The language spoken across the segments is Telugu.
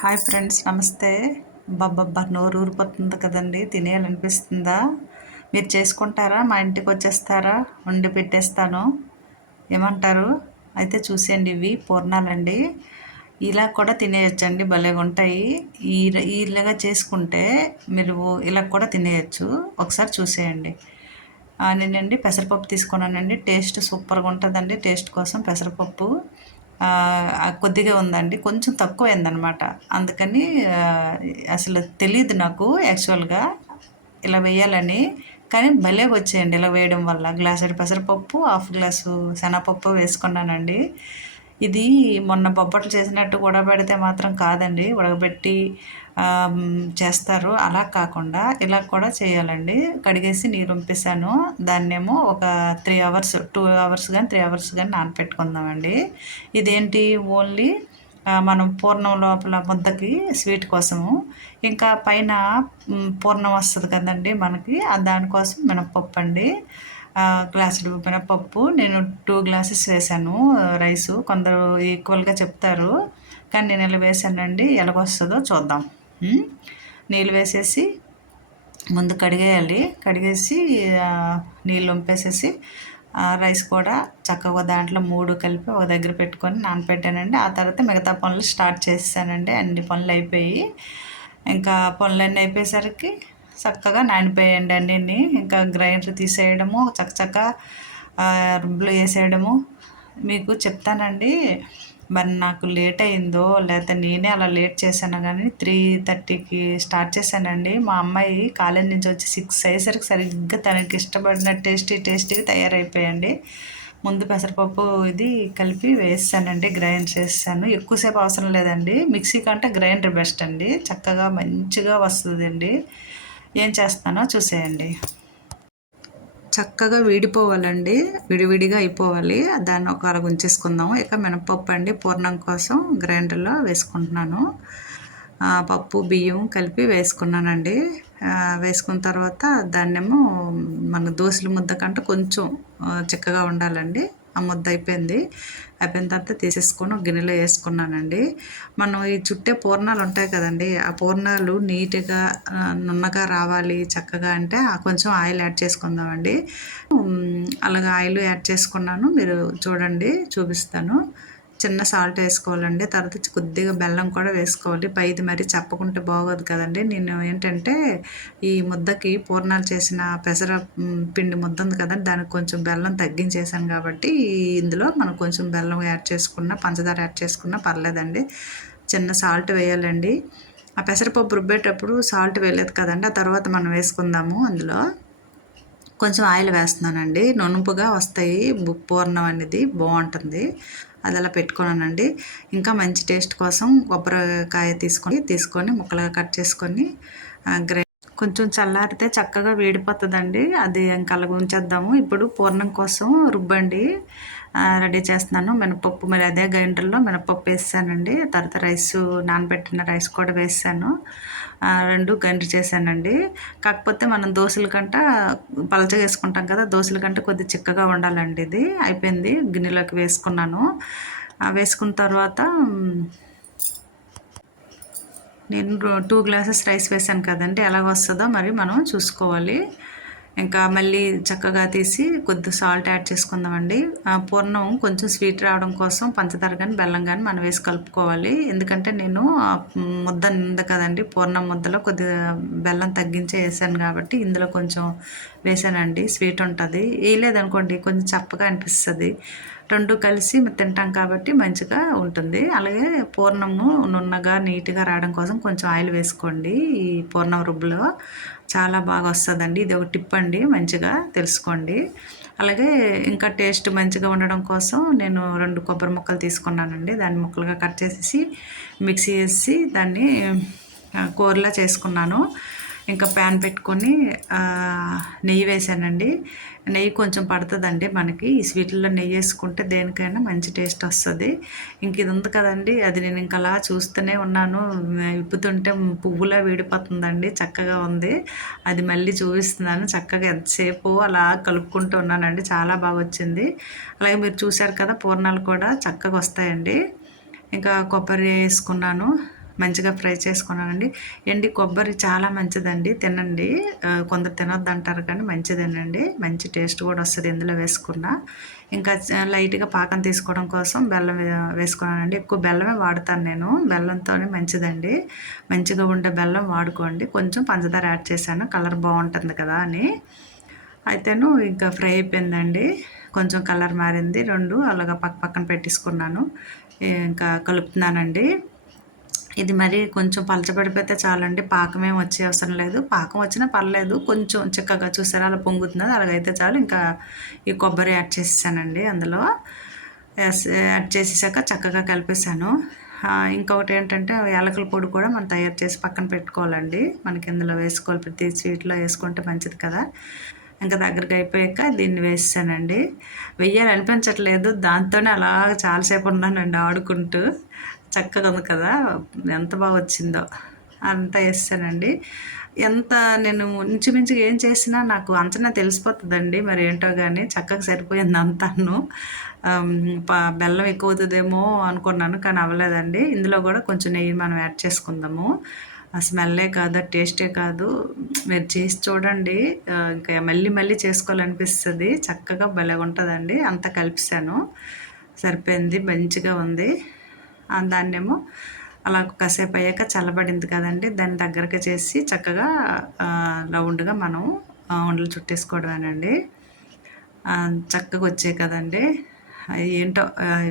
హాయ్ ఫ్రెండ్స్, నమస్తే. అబ్బబ్బబ్బా! నోరు ఊరిపోతుంది కదండీ! తినేయాలనిపిస్తుందా? మీరు చేసుకుంటారా? మా ఇంటికి వచ్చేస్తారా? వండి పెట్టేస్తాను. ఏమంటారు? అయితే చూసేయండి, ఇవి పూర్ణాలండి. ఇలా కూడా తినేయొచ్చండి, భలేగుంటాయి. ఇలాగా చేసుకుంటే మీరు ఇలా కూడా తినేయొచ్చు. ఒకసారి చూసేయండి. నేనండి పెసరపప్పు తీసుకున్నానండి. టేస్ట్ సూపర్గా ఉంటుందండి. టేస్ట్ కోసం పెసరపప్పు కొద్దిగా ఉందండి, కొంచెం తక్కువైందనమాట. అందుకని అసలు తెలీదు నాకు యాక్చువల్గా ఇలా వేయాలని. కానీ భలే వచ్చాయండి ఇలా వేయడం వల్ల. గ్లాసుడు పెసరపప్పు, హాఫ్ గ్లాసు శనగపప్పు వేసుకున్నానండి. ఇది మొన్న బొబ్బట్లు చేసినట్టు ఉడకబెడితే మాత్రం కాదండి, ఉడకబెట్టి చేస్తారు. అలా కాకుండా ఇలా కూడా చేయాలండి. కడిగేసి నీరు వంపేసాను. దాన్నేమో ఒక 3 అవర్స్, 2 అవర్స్ కానీ 3 అవర్స్ కానీ నానపెట్టుకుందామండి. ఇదేంటి, ఓన్లీ మనం పూర్ణం లోపల ముద్దకి స్వీట్ కోసము. ఇంకా పైన పూర్ణం వస్తుంది కదండి మనకి, దానికోసం మినప్పప్పు అండి. గ్లాసుడు మినప్పప్పు. నేను 2 గ్లాసెస్ వేసాను రైసు. కొందరు ఈక్వల్గా చెప్తారు, కానీ నేను ఇలా వేసానండి. ఎలాగొస్తుందో చూద్దాం. నీళ్ళు వేసేసి ముందు కడిగేయాలి. కడిగేసి నీళ్ళు వంపేసేసి రైస్ కూడా చక్కగా దాంట్లో 3 కలిపి ఒక దగ్గర పెట్టుకొని నానపెట్టానండి. ఆ తర్వాత మిగతా పనులు స్టార్ట్ చేసేసానండి. అన్ని పనులు అయిపోయి, ఇంకా పనులన్నీ అయిపోయేసరికి చక్కగా నానిపోయాయండి అన్నీ. ఇంకా గ్రైండర్ తీసేయడము, చక్కచక్క రుబ్బులో వేసేయడము. మీకు చెప్తానండి, మరి నాకు లేట్ అయిందో లేకపోతే నేనే అలా లేట్ చేశాను, కానీ 3:30కి స్టార్ట్ చేశానండి. మా అమ్మాయి కాలేజ్ నుంచి వచ్చి 6 అయ్యేసరికి సరిగ్గా తనకి ఇష్టపడిన టేస్టీగా తయారైపోయాయండి. ముందు పెసరపప్పు ఇది కలిపి వేసానండి, గ్రైండ్ చేసాను. ఎక్కువసేపు అవసరం లేదండి. మిక్సీ కంటే గ్రైండర్ బెస్ట్ అండి, చక్కగా మంచిగా వస్తుందండి. ఏం చేస్తానో చూసేయండి. చక్కగా వీడిపోవాలండి, విడివిడిగా అయిపోవాలి. దాన్ని ఒక అరగ ఉంచేసుకుందాము. ఇక మినపప్పు అండి, పూర్ణం కోసం గ్రైండర్లో వేసుకుంటున్నాను. పప్పు బియ్యం కలిపి వేసుకున్నానండి. వేసుకున్న తర్వాత దాన్నేమో మన దోశల ముద్ద కంటే కొంచెం చిక్కగా ఉండాలండి. ఆ ముద్ద అయిపోయింది. అయిపోయిన తర్వాత తీసేసుకొని ఒక గిన్నెలో వేసుకున్నానండి. మనం ఈ చుట్టే పూర్ణాలు ఉంటాయి కదండి, ఆ పూర్ణాలు నీట్గా నున్నగా రావాలి చక్కగా అంటే కొంచెం ఆయిల్ యాడ్ చేసుకుందామండి. అలాగా ఆయిల్ యాడ్ చేసుకున్నాను. మీరు చూడండి, చూపిస్తాను. చిన్న సాల్ట్ వేసుకోవాలండి. తర్వాత కొద్దిగా బెల్లం కూడా వేసుకోవాలి. పైది మరి చెప్పకుంటే బాగోదు కదండి. నేను ఏంటంటే ఈ ముద్దకి పూర్ణాలు చేసిన పెసర పిండి ముద్ద ఉంది కదండి, దానికి కొంచెం బెల్లం తగ్గించేసాను కాబట్టి ఇందులో మనం కొంచెం బెల్లం యాడ్ చేసుకున్నా, పంచదార యాడ్ చేసుకున్నా పర్లేదండి. చిన్న సాల్ట్ వేయాలండి. ఆ పెసరపప్పు రుబ్బేటప్పుడు సాల్ట్ వేయలేదు కదండి, ఆ తర్వాత మనం వేసుకుందాము. అందులో కొంచెం ఆయిల్ వేస్తున్నానండి. నునుపుగా వస్తాయి, పూర్ణం అనేది బాగుంటుంది. అది అలా పెట్టుకున్నానండి. ఇంకా మంచి టేస్ట్ కోసం కొబ్బరికాయ తీసుకొని ముక్కలుగా కట్ చేసుకొని కొంచెం చల్లారితే చక్కగా వేడిపోతుందండి. అది ఇంకా అలాగ ఉంచేద్దాము. ఇప్పుడు పూర్ణం కోసం రుబ్బండి రెడీ చేస్తున్నాను. మినపప్పు మరి అదే గ్రైండర్లో మినపప్పు వేసానండి. తర్వాత నానబెట్టిన రైస్ కూడా వేసాను. 2 గ్రైండర్ చేశానండి. కాకపోతే మనం దోశల కంట పలచగా వేసుకుంటాం కదా, దోశల కంటే కొద్దిగా చిక్కగా ఉండాలండి. ఇది అయిపోయింది, గిన్నెలోకి వేసుకున్నాను. వేసుకున్న తర్వాత నేను 2 గ్లాసెస్ రైస్ వేసాను కదండి, ఎలాగ వస్తుందో మరి మనం చూసుకోవాలి. ఇంకా మళ్ళీ చక్కగా తీసి కొద్ది సాల్ట్ యాడ్ చేసుకుందామండి. పూర్ణం కొంచెం స్వీట్ రావడం కోసం పంచదార కానీ బెల్లం కానీ మనం వేసి కలుపుకోవాలి. ఎందుకంటే నేను ముద్ద ఉంది కదండి, పూర్ణం ముద్దలో కొద్దిగా బెల్లం తగ్గించే వేసాను కాబట్టి ఇందులో కొంచెం వేసానండి. స్వీట్ ఉంటుంది, వేయలేదనుకోండి కొంచెం చప్పగా అనిపిస్తుంది. 2 కలిసి తింటాం కాబట్టి మంచిగా ఉంటుంది. అలాగే పూర్ణము నున్నగా నీట్గా రావడం కోసం కొంచెం ఆయిల్ వేసుకోండి. ఈ పూర్ణం రుబ్బులో చాలా బాగా వస్తుందండి. ఇది ఒక టిప్ అండి, మంచిగా తెలుసుకోండి. అలాగే ఇంకా టేస్ట్ మంచిగా ఉండడం కోసం నేను 2 కొబ్బరి ముక్కలు తీసుకున్నానండి. దాన్ని ముక్కలుగా కట్ చేసేసి మిక్సీ వేసి దాన్ని కూరలా చేసుకున్నాను. ఇంకా ప్యాన్ పెట్టుకొని నెయ్యి వేసానండి. నెయ్యి కొంచెం పడుతుందండి మనకి. ఈ స్వీట్లలో నెయ్యి వేసుకుంటే దేనికైనా మంచి టేస్ట్ వస్తుంది. ఇంక ఇది ఉంది కదండి, అది నేను ఇంకా అలా చూస్తూనే ఉన్నాను. విప్పుతుంటే పువ్వులా వీడిపోతుందండి, చక్కగా ఉంది. అది మళ్ళీ చూపిస్తున్నాను. చక్కగా ఎంతసేపు అలా కలుపుకుంటూ ఉన్నానండి, చాలా బాగా వచ్చింది. అలాగే మీరు చూశారు కదా, పూర్ణాలు కూడా చక్కగా వస్తాయండి. ఇంకా కొబ్బరి వేసుకున్నాను. మంచిగా ఫ్రై చేసుకున్నానండి. ఎండి కొబ్బరి చాలా మంచిదండి, తినండి. కొందరు తినొద్దు అంటారు కానీ మంచిదేనండి, మంచి టేస్ట్ కూడా వస్తుంది ఇందులో వేసుకున్నా. ఇంకా లైట్గా పాకం తీసుకోవడం కోసం బెల్లం వేసుకున్నానండి. ఎక్కువ బెల్లమే వాడతాను నేను, బెల్లంతోనే మంచిదండి. మంచిగా ఉండే బెల్లం వాడుకోండి. కొంచెం పంచదార యాడ్ చేశాను, కలర్ బాగుంటుంది కదా అని. అయితేను ఇంకా ఫ్రై అయిపోయిందండి, కొంచెం కలర్ మారింది. రెండు అలాగా పక్కన పెట్టేసుకున్నాను. ఇంకా కలుపుతున్నానండి. ఇది మరి కొంచెం పలచబడిపోతే చాలండి, పాకమేం వచ్చే అవసరం లేదు. పాకం వచ్చినా పర్లేదు, కొంచెం చిక్కగా చూసారా అలా పొంగుతున్నది, అలాగైతే చాలు. ఇంకా ఈ కొబ్బరి యాడ్ చేసేసానండి అందులో. యాడ్ చేసేసాక చక్కగా కలిపేసాను. ఇంకొకటి ఏంటంటే యాలకుల పొడి కూడా మనం తయారు చేసి పక్కన పెట్టుకోవాలండి. మనకి ఇందులో వేసుకోవాలి, ప్రతి స్వీట్లో వేసుకుంటే మంచిది కదా. ఇంకా దగ్గరికి అయిపోయాక దీన్ని వేసానండి. వెయ్యాలి అనిపించట్లేదు, దాంతోనే అలా చాలాసేపు ఉన్నానండి ఆడుకుంటూ. చక్కగా ఉంది కదా, ఎంత బాగా వచ్చిందో. అంతా వేసానండి. ఎంత నేను ఇంచుమించుగా ఏం చేసినా నాకు అంచనా తెలిసిపోతుందండి, మరి ఏంటో కానీ చక్కగా సరిపోయింది అంతాను. బెల్లం ఎక్కువ అవుతుందేమో అనుకున్నాను కానీ అవ్వలేదండి. ఇందులో కూడా కొంచెం నెయ్యి మనం యాడ్ చేసుకుందాము. ఆ స్మెల్లే కాదు, టేస్టే కాదు, మీరు చేసి చూడండి. ఇంకా మళ్ళీ మళ్ళీ చేసుకోవాలనిపిస్తుంది, చక్కగా భలే ఉంటుందండి. అంతా కలిపిసాను, సరిపోయింది, మంచిగా ఉంది. దాన్నేమో అలా కాసేపు అయ్యాక చల్లబడింది కదండి, దాన్ని దగ్గరగా చేసి చక్కగా రౌండ్గా మనం ఉండలు చుట్టేసుకోవడమేనండి. చక్కగా వచ్చాయి కదండి. ఏంటో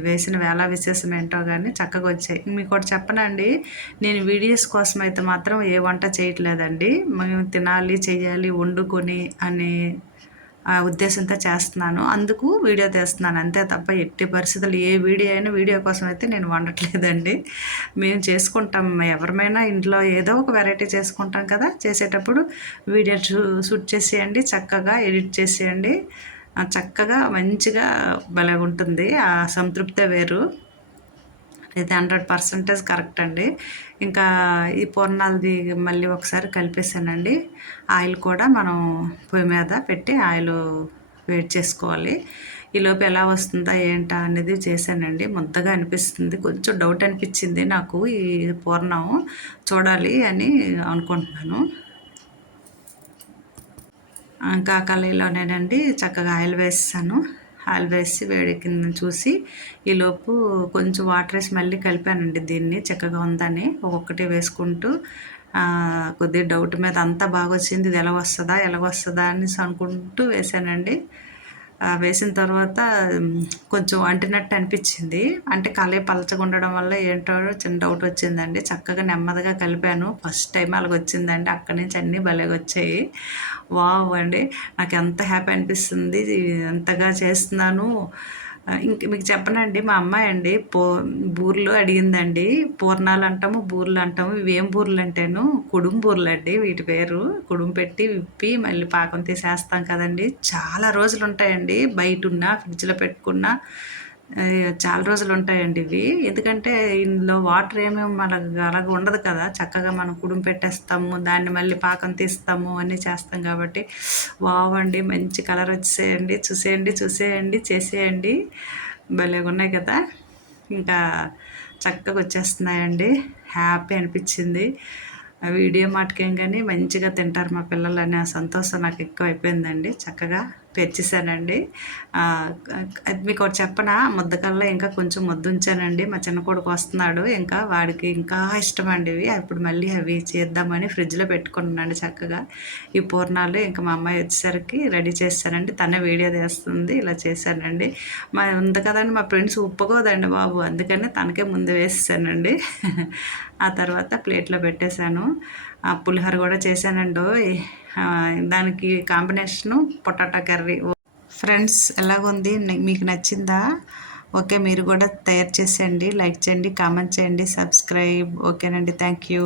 వేసిన వేళ విశేషం ఏంటో కానీ చక్కగా వచ్చాయి. మీకు ఒకటి చెప్పనండి, నేను వీడియోస్ కోసం అయితే మాత్రం ఏ వంట చేయట్లేదండి. మేము తినాలి, చెయ్యాలి, వండుకొని అనే ఆ ఉద్దేశంతో చేస్తున్నాను, అందుకు వీడియో తీస్తున్నాను అంతే తప్ప ఎట్టి పరిస్థితులు ఏ వీడియో అయినా వీడియో కోసం అయితే నేను వండట్లేదండి. మేము చేసుకుంటాం, ఎవరమైనా ఇంట్లో ఏదో ఒక వెరైటీ చేసుకుంటాం కదా, చేసేటప్పుడు వీడియో షూట్ చేసేయండి, చక్కగా ఎడిట్ చేసేయండి, చక్కగా మంచిగా భలే ఉంటుంది. ఆ సంతృప్తే వేరు, ఇది 100% కరెక్ట్ అండి. ఇంకా ఈ పూర్ణాలది మళ్ళీ ఒకసారి కలిపేసానండి. ఆయిల్ కూడా మనం పొయ్యి మీద పెట్టి ఆయిల్ వేడి చేసుకోవాలి. ఈలోపు ఎలా వస్తుందా ఏంటా అనేది చేశానండి. ముద్దగా అనిపిస్తుంది, కొంచెం డౌట్ అనిపించింది నాకు ఈ పూర్ణం, చూడాలి అని అనుకుంటున్నాను. ఇంకా కళాయిలోనేనండి చక్కగా ఆయిల్ వేసాను. ఆయిల్ వేసి వేడెక్కిందని చూసి ఈలోపు కొంచెం వాటర్ వేసి మళ్ళీ కలిపానండి దీన్ని, చక్కగా ఉందని ఒక్కొక్కటి వేసుకుంటూ. కొద్దిగా డౌట్ మీద అంతా బాగా వచ్చింది, ఇది ఎలాగొస్తుందా అనేసి అనుకుంటూ వేసానండి. వేసిన తర్వాత కొంచెం అంటినట్టు అనిపించింది, అంటే కళాయి పలచగా ఉండడం వల్ల ఏంటో చిన్న డౌట్ వచ్చిందండి. చక్కగా నెమ్మదిగా కలిపాను, ఫస్ట్ టైం అలాగ వచ్చిందండి. అక్కడి నుంచి అన్నీ భలేగా వచ్చాయి. వావ్ అండి, నాకు ఎంత హ్యాపీ అనిపిస్తుంది, ఎంతగా చేస్తున్నాను. ఇంక మీకు చెప్పనండి, మా అమ్మాయి అండి బూర్లు అడిగిందండి. పూర్ణాలు అంటాము, బూర్లు అంటాము, ఇవేం బూర్లు అంటేను కుడుం బూర్లు అండి వీటి పేరు. కుడుం పెట్టి విప్పి మళ్ళీ పాకం తీసేస్తాం కదండి, చాలా రోజులు ఉంటాయండి, బయట ఉన్నా ఫ్రిడ్జ్లో పెట్టుకున్నా చాలా రోజులు ఉంటాయండి ఇవి. ఎందుకంటే ఇందులో వాటర్ ఏమేమి మనకు అలాగ ఉండదు కదా, చక్కగా మనం కుడుం పెట్టేస్తాము, దాన్ని మళ్ళీ పాకం తీస్తాము, అన్నీ చేస్తాం కాబట్టి. వావ్ అండి, మంచి కలర్ వచ్చేసేయండి, చూసేయండి, చేసేయండి, భలేగా ఉన్నాయి కదా. ఇంకా చక్కగా వచ్చేస్తున్నాయండి, హ్యాపీ అనిపించింది. ఆ వీడియో మాటకేం కానీ మంచిగా తింటారు మా పిల్లలు అనే ఆ సంతోషం నాకు ఎక్కువ అయిపోయిందండి. చక్కగా తెచ్చేసానండి. అది మీకు ఒకటి చెప్పనా, ముద్దకల్లా ఇంకా కొంచెం ముద్ద ఉంచానండి. మా చిన్న కొడుకు వస్తున్నాడు, ఇంకా వాడికి ఇంకా ఇష్టం అండి ఇవి. అప్పుడు మళ్ళీ అవి చేద్దామని ఫ్రిడ్జ్లో పెట్టుకున్నానండి చక్కగా. ఈ పూర్ణాలు ఇంకా మా అమ్మాయి వచ్చేసరికి రెడీ చేస్తానండి, తనే వీడియో తీస్తుంది, ఇలా చేశానండి. ఉంది కదండి మా ఫ్రెండ్స్ ఒప్పుకోదండి బాబు, అందుకని తనకే ముందు వేసేసానండి. ఆ తర్వాత ప్లేట్లో పెట్టేశాను. పులిహోర కూడా చేశానండి. దానికి కాంబినేషను పొటాటో కర్రీ. ఫ్రెండ్స్ ఎలాగుంది, మీకు నచ్చిందా? ఓకే, మీరు కూడా తయారు చేసేయండి, లైక్ చేయండి, కామెంట్ చేయండి, సబ్స్క్రైబ్. ఓకేనండి, థ్యాంక్ యూ.